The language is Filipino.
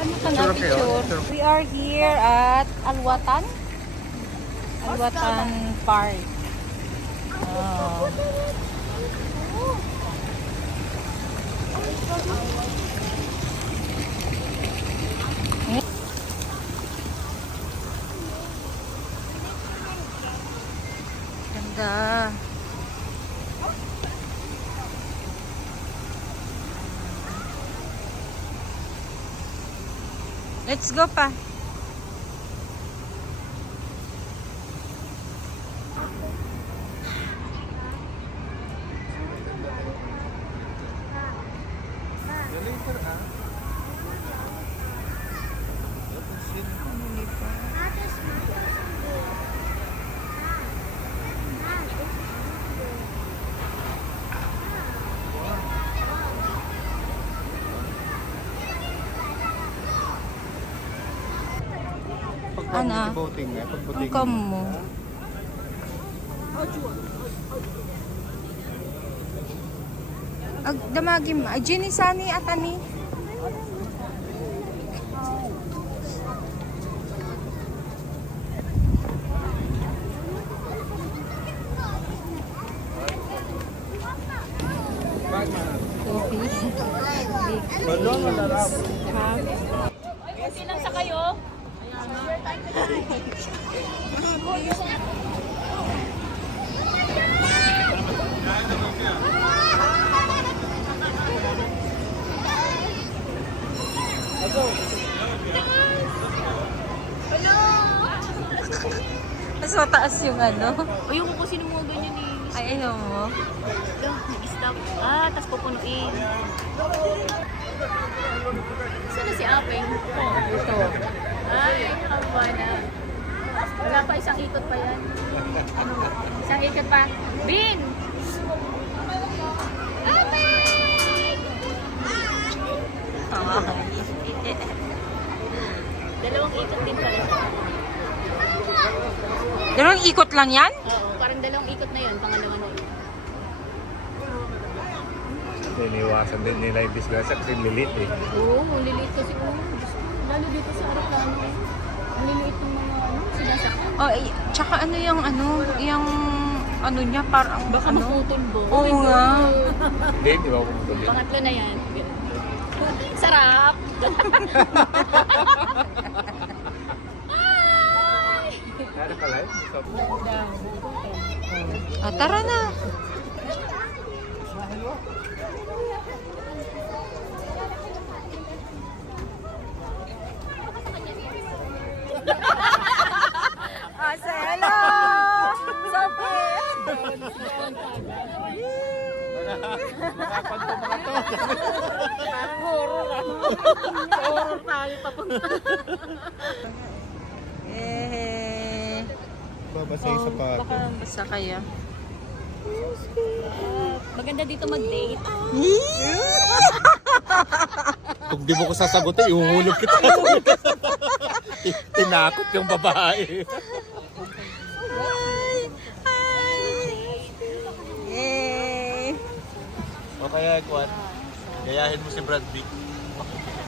Ano ka na picture? We are here at Alwatan. Alwatan Park. Oh. Ganda. Let's go pa. Ana, ang kam mo. Ag damagim, Jenny sani atani. Okay lang sa kayo. Mas mataas yung ano. Ayoko po sino mo ganyan eh. Ay, ayaw mo. Nag-stop. Tas pupunuin. Saan na si Apeng? Ito. Ay, haba na. Wala pa, isang ikot pa yan. Isang ikot pa. Bin! Dalawang ikot din pala siya. Dalawang ikot lang yan? Oo, parang dalawang ikot na yun. Pangalawa na yun. Iniwasan din nila yung disgrasya kasi lilit eh. Oo, liliit kasi. Lalo dito sa aeroplano. Ang liliit ng mga sinasakyan. Oh, tsaka ano yung niya parang Baka ano? maputol ba? Oo nga. Hindi, di ba ako pumutuloy? Pangatlo na yan. Sarap! Ano pala yun? Ah, tara na. Ah, say hello! Parang horror ah. Horror tayo papunta. Eh, Babasay sa pato. baka basa kaya. Maganda dito mag-date. Kung di mo ko sasagutin, ihuhulog kita. Tinakot yung babae. Yay! O kaya, Kwan, gayahin mo si Brad Pitt.